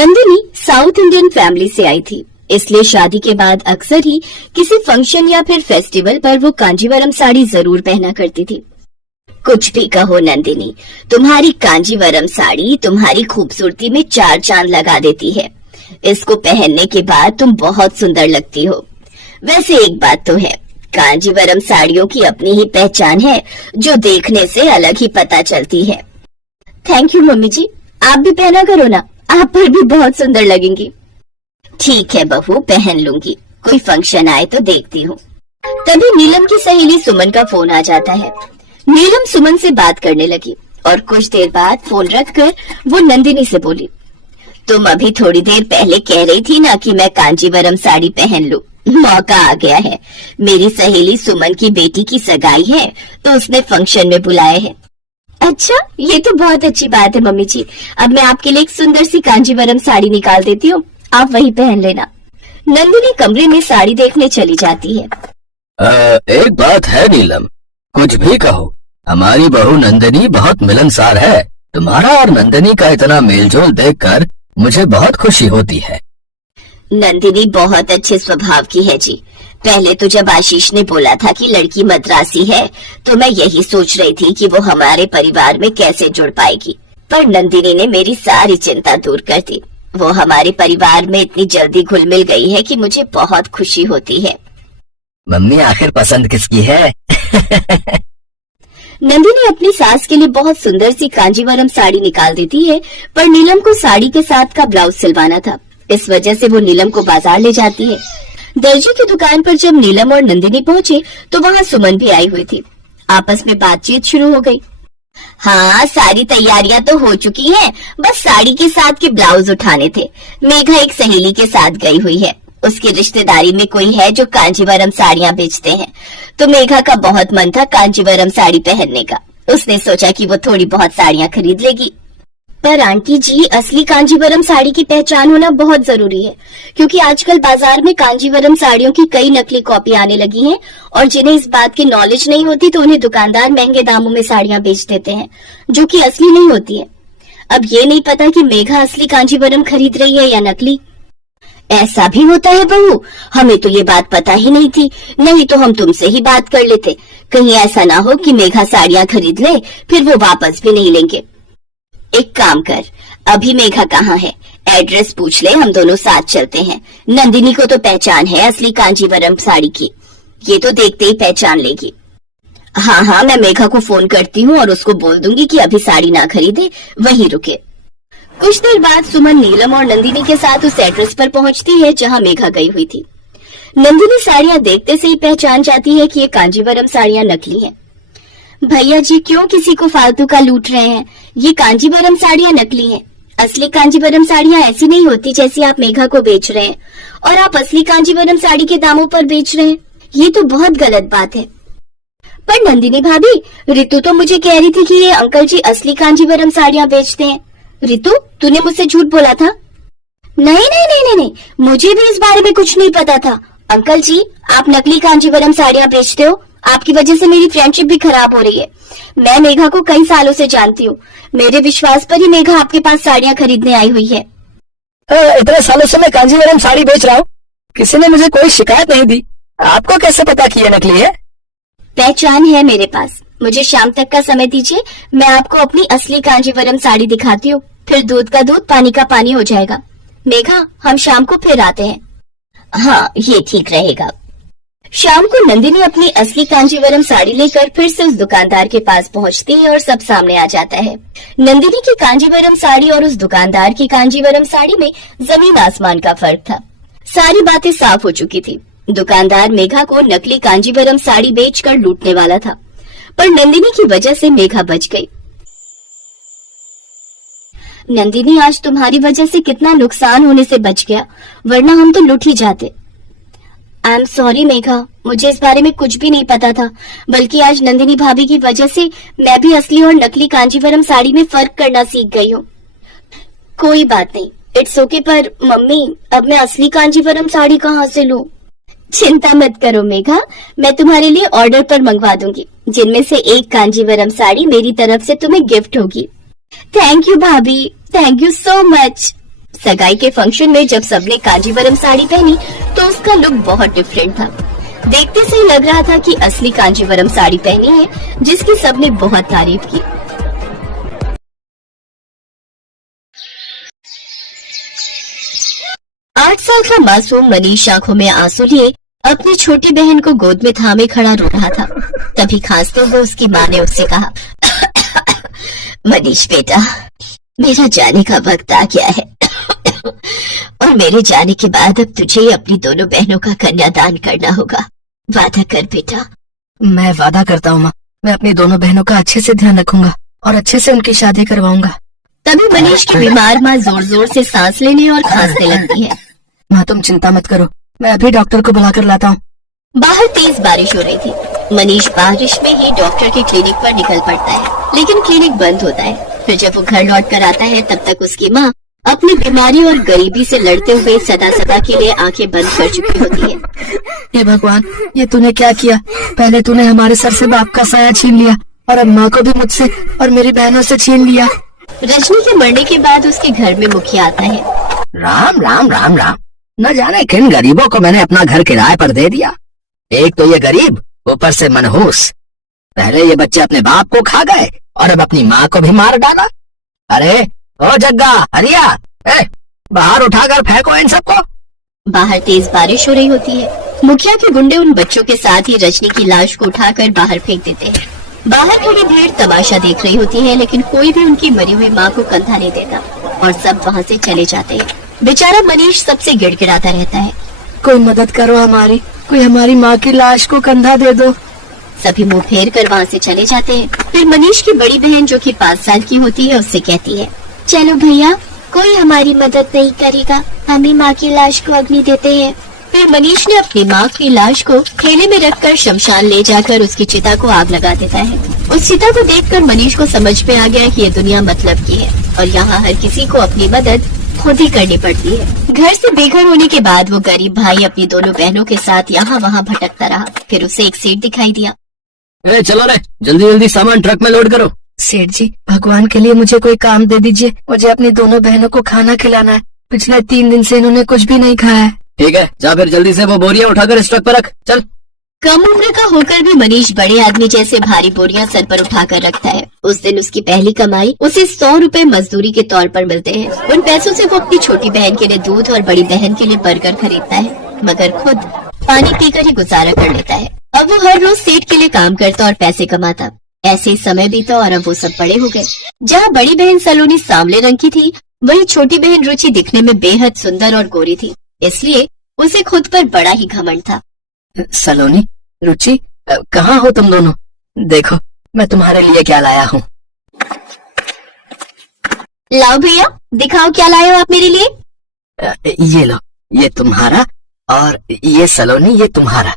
Nandini south Indian family से आई थी, इसलिए शादी के बाद अक्सर ही किसी फंक्शन या फिर फेस्टिवल पर वो कांजीवरम साड़ी जरूर पहना करती थी। कुछ भी कहो नंदिनी, तुम्हारी कांजीवरम साड़ी तुम्हारी खूबसूरती में चार चांद लगा देती है। इसको पहनने के बाद तुम बहुत सुंदर लगती हो। वैसे एक बात तो है, कांजीवरम साड़ियों की अपनी ही पहचान है जो देखने से अलग ही पता चलती है। थैंक यू मम्मी जी, आप भी पहना करो ना, आप पर भी बहुत सुंदर लगेंगी। ठीक है बहू, पहन लूंगी, कोई फंक्शन आए तो देखती हूँ। तभी नीलम की सहेली सुमन का फोन आ जाता है। नीलम सुमन से बात करने लगी और कुछ देर बाद फोन रखकर वो नंदिनी से बोली, तुम अभी थोड़ी देर पहले कह रही थी ना कि मैं कांजीवरम साड़ी पहन लूं। मौका आ गया है। मेरी सहेली सुमन की बेटी की सगाई है तो उसने फंक्शन में बुलाए हैं। अच्छा, ये तो बहुत अच्छी बात है मम्मी जी। अब मैं आपके लिए एक सुंदर सी कांजीवरम साड़ी निकाल देती हूँ, आप वही पहन लेना। नंदिनी कमरे में साड़ी देखने चली जाती है। एक बात है नीलम, कुछ भी कहो, हमारी बहू नंदिनी बहुत मिलनसार है। तुम्हारा और नंदिनी का इतना मेलजोल देखकर मुझे बहुत खुशी होती है। नंदिनी बहुत अच्छे स्वभाव की है जी। पहले तो जब आशीष ने बोला था कि लड़की मद्रासी है तो मैं यही सोच रही थी कि वो हमारे परिवार में कैसे जुड़ पाएगी, पर नंदिनी ने मेरी सारी चिंता दूर कर दी। वो हमारे परिवार में इतनी जल्दी घुल मिल गई है कि मुझे बहुत खुशी होती है। मम्मी आखिर पसंद किसकी है? नंदिनी अपनी सास के लिए बहुत सुंदर सी कांजीवरम साड़ी निकाल देती है, पर नीलम को साड़ी के साथ का ब्लाउज सिलवाना था। इस वजह से वो नीलम को बाजार ले जाती है। दर्जी की दुकान पर जब नीलम और नंदिनी पहुंचे तो वहाँ सुमन भी आई हुई थी। आपस में बातचीत शुरू हो गई। हाँ, सारी तैयारियां तो हो चुकी हैं, बस साड़ी के साथ के ब्लाउज उठाने थे। मेघा एक सहेली के साथ गई हुई है, उसकी रिश्तेदारी में कोई है जो कांजीवरम साड़ियां बेचते हैं, तो मेघा का बहुत मन था कांजीवरम साड़ी पहनने का। उसने सोचा कि वो थोड़ी बहुत साड़ियां खरीद लेगी। पर आंटी जी, असली कांजीवरम साड़ी की पहचान होना बहुत जरूरी है, क्योंकि आजकल बाजार में कांजीवरम साड़ियों की कई नकली कॉपी आने लगी हैं और जिन्हें इस बात की नॉलेज नहीं होती तो उन्हें दुकानदार महंगे दामों में साड़ियां बेच देते हैं जो कि असली नहीं होती है। अब ये नहीं पता कि मेघा असली कांजीवरम खरीद रही है या नकली। ऐसा भी होता है बहू, हमें तो ये बात पता ही नहीं थी, नहीं तो हम तुमसे ही बात कर लेते। कहीं ऐसा ना हो कि मेघा साड़ियां खरीद ले फिर वो वापस भी नहीं लेंगे। एक काम कर, अभी मेघा कहाँ है, एड्रेस पूछ ले, हम दोनों साथ चलते हैं। नंदिनी को तो पहचान है असली कांजीवरम साड़ी की, ये तो देखते ही पहचान लेगी। हाँ, मैं मेघा को फोन करती हूँ और उसको बोल दूंगी कि अभी साड़ी ना खरीदे, वहीं रुके। कुछ देर बाद सुमन नीलम और नंदिनी के साथ उस एड्रेस पर पहुंचती है जहां मेघा गई हुई थी। नंदिनी साड़ियां देखते से ही पहचान जाती है कि ये कांजीवरम साड़ियां नकली हैं। भैया जी, क्यों किसी को फालतू का लूट रहे हैं? ये कांजीवरम साड़ियां नकली हैं। असली कांजीवरम साड़ियां ऐसी नहीं होती जैसी आप मेघा को बेच रहे हैं, और आप असली कांजीवरम साड़ी के दामों पर बेच रहे हैं, ये तो बहुत गलत बात है। पर नंदिनी भाभी, रितु तो मुझे कह रही थी कि ये अंकल जी असली कांजीवरम साड़ियां बेचते हैं। रितु, तूने मुझसे झूठ बोला था? नहीं, मुझे भी इस बारे में कुछ नहीं पता था। अंकल जी, आप नकली कांजीवरम साड़ियां बेचते हो, आपकी वजह से मेरी फ्रेंडशिप भी खराब हो रही है। मैं मेघा को कई सालों से जानती हूँ, मेरे विश्वास पर ही मेघा आपके पास साड़ियां खरीदने आई हुई है। इतने सालों से मैं कांजीवरम साड़ी बेच रहा हूँ, किसी ने मुझे कोई शिकायत नहीं दी। आपको कैसे पता कि ये नकली है? पहचान है मेरे पास, मुझे शाम तक का समय दीजिए, मैं आपको अपनी असली कांजीवरम साड़ी दिखाती हूँ, फिर दूध का दूध पानी का पानी हो जाएगा। मेघा, हम शाम को फिर आते हैं। हाँ, ये ठीक रहेगा। शाम को नंदिनी अपनी असली कांजीवरम साड़ी लेकर फिर से उस दुकानदार के पास पहुंचती है और सब सामने आ जाता है। नंदिनी की कांजीवरम साड़ी और उस दुकानदार की कांजीवरम साड़ी में जमीन आसमान का फर्क था। सारी बातें साफ हो चुकी थी। दुकानदार मेघा को नकली कांजीवरम साड़ी बेचकर लूटने वाला था, पर नंदिनी की वजह से मेघा बच गई। नंदिनी, आज तुम्हारी वजह से कितना नुकसान होने से बच गया, वरना हम तो लूट ही जाते। आई एम सॉरी मेघा, मुझे इस बारे में कुछ भी नहीं पता था, बल्कि आज नंदिनी भाभी की वजह से मैं भी असली और नकली कांजीवरम साड़ी में फर्क करना सीख गई हूँ। कोई बात नहीं, इट्स ओके। पर मम्मी, अब मैं असली कांजीवरम साड़ी कहाँ से लूँ? चिंता मत करो मेघा, मैं तुम्हारे लिए ऑर्डर पर मंगवा दूंगी, जिनमें से एक कांजीवरम साड़ी मेरी तरफ से तुम्हें गिफ्ट होगी। थैंक यू भाभी, थैंक यू सो मच। सगाई के फंक्शन में जब सबने कांजीवरम साड़ी पहनी तो उसका लुक बहुत डिफरेंट था। देखते से ही लग रहा था कि असली कांजीवरम साड़ी पहनी है, जिसकी सबने बहुत तारीफ की। आठ साल का मासूम मनीष आंखों में आंसू लिए अपनी छोटी बहन को गोद में थामे खड़ा रो रहा था। तभी खांसते हुए उसकी माँ ने उससे कहा, मनीष बेटा, मेरा जाने का वक्त आ गया है और मेरे जाने के बाद अब तुझे ही अपनी दोनों बहनों का कन्यादान करना होगा। वादा कर बेटा। मैं वादा करता हूँ माँ, मैं अपनी दोनों बहनों का अच्छे से ध्यान रखूंगा और अच्छे से उनकी शादी करवाऊंगा। तभी मनीष की बीमार माँ जोर जोर से सांस लेने और खांसने लगती है। माँ तुम चिंता मत करो, मैं अभी डॉक्टर को बुला कर लाता हूँ। बाहर तेज बारिश हो रही थी। मनीष बारिश में ही डॉक्टर के क्लिनिक पर निकल पड़ता है, लेकिन क्लिनिक बंद होता है। फिर जब वो घर लौट कर आता है तब तक उसकी माँ अपनी बीमारी और गरीबी से लड़ते हुए सदा सदा के लिए आंखें बंद कर चुकी होती है। हे भगवान, ये तूने क्या किया? पहले तूने हमारे सर से बाप का साया छीन लिया और अब माँ को भी मुझसे और मेरी बहनों से छीन लिया। रजनी के मरने के बाद उसके घर में मुखिया आता है। राम राम राम राम, न जाने किन गरीबों को मैंने अपना घर किराए पर दे दिया। एक तो ये गरीब, ऊपर से मनहूस। पहले ये बच्चे अपने बाप को खा गए और अब अपनी माँ को भी मार डाला। अरे ओ जग्गा, हरिया, बाहर उठाकर फेंको इन सबको। बाहर तेज बारिश हो रही होती है। मुखिया के गुंडे उन बच्चों के साथ ही रजनी की लाश को उठाकर बाहर फेंक देते हैं। बाहर पूरी भीड़ तमाशा देख रही होती है, लेकिन कोई भी उनकी मरी हुई माँ को कंधा नहीं देता और सब वहाँ से चले जाते हैं। बेचारा मनीष सबसे गिड़गिड़ाता रहता है, कोई मदद करो हमारी, कोई हमारी माँ की लाश को कंधा दे दो। सभी मुंह फेर कर वहाँ से चले जाते हैं। फिर मनीष की बड़ी बहन जो कि 5 साल की होती है उससे कहती है, चलो भैया, कोई हमारी मदद नहीं करेगा, हम ही माँ की लाश को अग्नि देते हैं। फिर मनीष ने अपनी माँ की लाश को थैले में रखकर शमशान ले जाकर उसकी चिता को आग लगा देता है। उस चिता को देखकर मनीष को समझ में आ गया कि ये दुनिया मतलब की है और यहाँ हर किसी को अपनी मदद खुद ही करनी पड़ती है। घर से बेघर होने के बाद वो गरीब भाई अपनी दोनों बहनों के साथ यहाँ वहाँ भटकता रहा। फिर उसे एक सेठ दिखाई दिया। चलो रे, जल्दी जल्दी सामान ट्रक में लोड करो। सेठ जी, भगवान के लिए मुझे कोई काम दे दीजिए, मुझे अपनी दोनों बहनों को खाना खिलाना है। पिछले 3 दिन से इन्होंने कुछ भी नहीं खाया है। ठीक है, जा फिर जल्दी से वो बोरियां उठाकर इस ट्रक पर रख, चल। कम उम्र का होकर भी मनीष बड़े आदमी जैसे भारी बोरियां सर पर उठाकर रखता है। उस दिन उसकी पहली कमाई उसे 100 रुपए मजदूरी के तौर पर मिलते हैं। उन पैसों से वो अपनी छोटी बहन के लिए दूध और बड़ी बहन के लिए बर्गर खरीदता है, मगर खुद पानी पीकर ही गुजारा कर लेता है। अब वो हर रोज सेठ के लिए काम करता और पैसे कमाता। ऐसे ही समय बीता और अब वो सब बड़े हो गए। जहाँ बड़ी बहन सलोनी सांवले रंग की थी, वही छोटी बहन रुचि दिखने में बेहद सुंदर और गोरी थी, इसलिए उसे खुद पर बड़ा ही घमंड था। सलोनी, रुचि, कहाँ हो तुम दोनों? देखो मैं तुम्हारे लिए क्या लाया हूँ। लाओ भैया, दिखाओ क्या लाए हो आप मेरे लिए। ये लो, ये तुम्हारा, और ये सलोनी, ये तुम्हारा।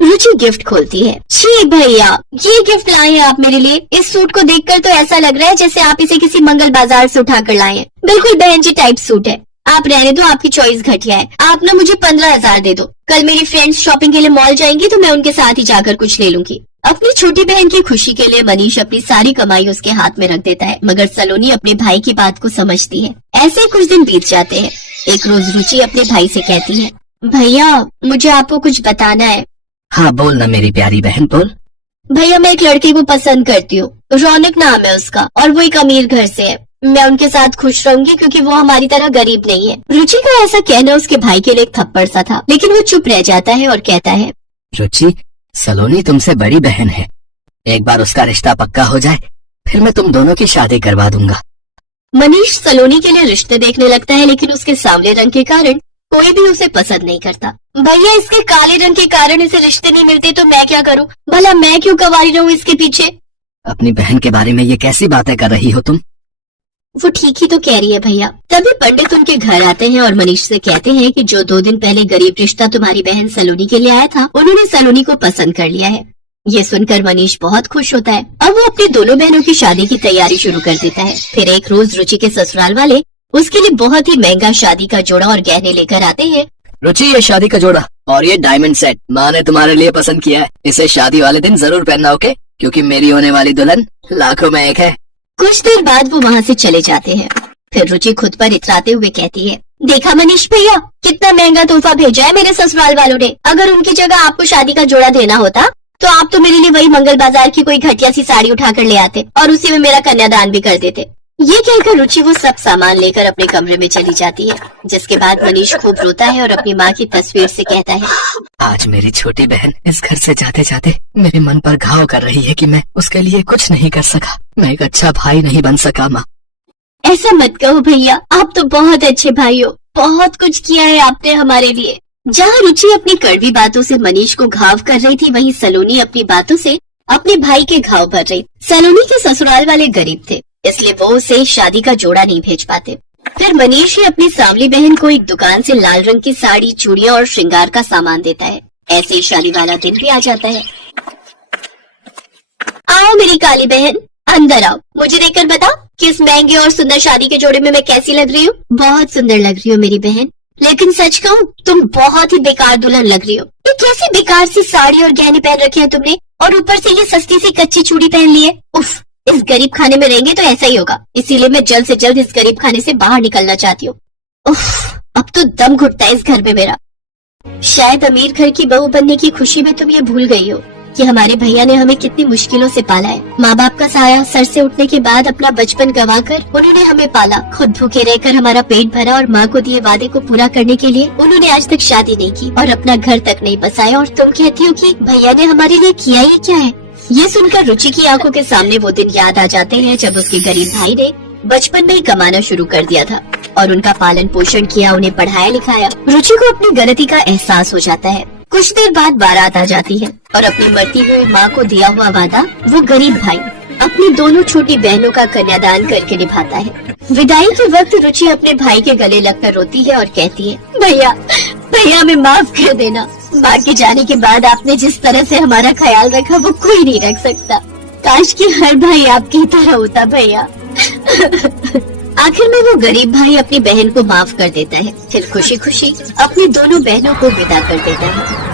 रुचि गिफ्ट खोलती है। छी भैया, ये गिफ्ट लाए हैं आप मेरे लिए। इस सूट को देखकर तो ऐसा लग रहा है जैसे आप इसे किसी मंगल बाजार से उठा कर लाए हैं। बिल्कुल बहन जी टाइप सूट है। आप रहने दो, आपकी चॉइस घटिया है। आप ना मुझे 15,000 दे दो। कल मेरी फ्रेंड्स शॉपिंग के लिए मॉल जाएंगी तो मैं उनके साथ ही जाकर कुछ ले लूंगी। अपनी छोटी बहन की खुशी के लिए मनीष अपनी सारी कमाई उसके हाथ में रख देता है, मगर सलोनी अपने भाई की बात को समझती है। ऐसे ही कुछ दिन बीत जाते हैं। एक रोज रुचि अपने भाई से कहती है, भैया मुझे आपको कुछ बताना है। हाँ बोल ना मेरी प्यारी बहन, बोल। भैया मैं एक लड़के को पसंद करती हूँ, रौनक नाम है उसका, और वो एक अमीर घर से है। मैं उनके साथ खुश रहूंगी क्योंकि वो हमारी तरह गरीब नहीं है। रुचि का ऐसा कहना उसके भाई के लिए एक थप्पड़ सा था, लेकिन वो चुप रह जाता है और कहता है, रुचि, सलोनी तुमसे बड़ी बहन है। एक बार उसका रिश्ता पक्का हो जाए फिर मैं तुम दोनों की शादी करवा दूंगा। मनीष सलोनी के लिए रिश्ते देखने लगता है, लेकिन उसके सांवले रंग के कारण कोई भी उसे पसंद नहीं करता। भैया इसके काले रंग के कारण इसे रिश्ते नहीं मिलते तो मैं क्या करूं? भला मैं क्यों कवारी रहूं इसके पीछे? अपनी बहन के बारे में ये कैसी बातें कर रही हो तुम? वो ठीक ही तो कह रही है भैया। तभी पंडित उनके घर आते हैं और मनीष से कहते हैं कि जो 2 दिन पहले गरीब रिश्ता तुम्हारी बहन सलोनी के लिए आया था, उन्होंने सलोनी को पसंद कर लिया है। ये सुनकर मनीष बहुत खुश होता है। अब वो अपनी दोनों बहनों की शादी की तैयारी शुरू कर देता है। फिर एक रोज रुचि के ससुराल वाले उसके लिए बहुत ही महंगा शादी का जोड़ा और गहने लेकर आते हैं। रुचि, ये शादी का जोड़ा और ये डायमंड सेट माँ ने तुम्हारे लिए पसंद किया है। इसे शादी वाले दिन जरूर पहनना, ओके? क्योंकि मेरी होने वाली दुल्हन लाखों में एक है। कुछ देर बाद वो वहाँ से चले जाते हैं। फिर रुचि खुद पर इतराते हुए कहती है, देखा मनीष भैया, कितना महंगा तोहफा भेजा है मेरे ससुराल वालों ने। अगर उनकी जगह आपको शादी का जोड़ा देना होता तो आप तो मेरे लिए वही मंगल बाजार की कोई घटिया सी साड़ी उठाकर ले आते और उसी में मेरा कन्यादान भी कर देते। ये कहकर रुचि वो सब सामान लेकर अपने कमरे में चली जाती है, जिसके बाद मनीष खूब रोता है और अपनी माँ की तस्वीर से कहता है, आज मेरी छोटी बहन इस घर से जाते जाते मेरे मन पर घाव कर रही है कि मैं उसके लिए कुछ नहीं कर सका, मैं एक अच्छा भाई नहीं बन सका। माँ, ऐसा मत कहो भैया, आप तो बहुत अच्छे भाई हो, बहुत कुछ किया है आपने हमारे लिए। जहाँ रुचि अपनी कड़वी बातों से मनीष को घाव कर रही थी, वहीं सलोनी अपनी बातों से अपने भाई के घाव भर रही। सलोनी के ससुराल वाले गरीब थे, इसलिए वो उसे शादी का जोड़ा नहीं भेज पाते। फिर मनीष ही अपनी सांवली बहन को एक दुकान से लाल रंग की साड़ी, चूड़ियाँ और श्रृंगार का सामान देता है। ऐसे ही शादी वाला दिन भी आ जाता है। आओ मेरी काली बहन, अंदर आओ, मुझे देखकर बताओ कि इस महंगे और सुंदर शादी के जोड़े में मैं कैसी लग रही हूँ। बहुत सुंदर लग रही हो मेरी बहन, लेकिन सच कहूँ तुम बहुत ही बेकार दुल्हन लग रही हो। ये कैसी बेकार सी साड़ी और गहने पहन रखे हैं तुमने, और ऊपर से ये सस्ती सी कच्ची चूड़ी पहन ली है। उफ, इस गरीब खाने में रहेंगे तो ऐसा ही होगा, इसीलिए मैं जल्द से जल्द इस गरीब खाने से बाहर निकलना चाहती हूँ। उफ, अब तो दम घुटता है इस घर में मेरा। शायद अमीर घर की बहू बनने की खुशी में तुम ये भूल गई हो कि हमारे भैया ने हमें कितनी मुश्किलों से पाला है। माँ बाप का साया सर से उठने के बाद अपना बचपन गंवाकर उन्होंने हमें पाला, खुद भूखे रहकर हमारा पेट भरा और माँ को दिए वादे को पूरा करने के लिए उन्होंने आज तक शादी नहीं की और अपना घर तक नहीं बसाया, और तुम कहती हो कि भैया ने हमारे लिए किया ही क्या है। ये सुनकर रुचि की आंखों के सामने वो दिन याद आ जाते हैं जब उसके गरीब भाई ने बचपन में ही कमाना शुरू कर दिया था और उनका पालन पोषण किया, उन्हें पढ़ाया लिखाया। रुचि को अपनी गलती का एहसास हो जाता है। कुछ देर बाद बारात आ जाती है और अपनी मरती हुई माँ को दिया हुआ वादा वो गरीब भाई अपनी दोनों छोटी बहनों का कन्यादान करके निभाता है। विदाई के वक्त रुचि अपने भाई के गले लगकर रोती है और कहती है, भैया भैया हमें माफ कर देना, माँ के जाने के बाद आपने जिस तरह से हमारा ख्याल रखा वो कोई नहीं रख सकता। काश कि हर भाई आपकी तरह होता भैया। आखिर में वो गरीब भाई अपनी बहन को माफ कर देता है, फिर खुशी खुशी अपनी दोनों बहनों को विदा कर देता है।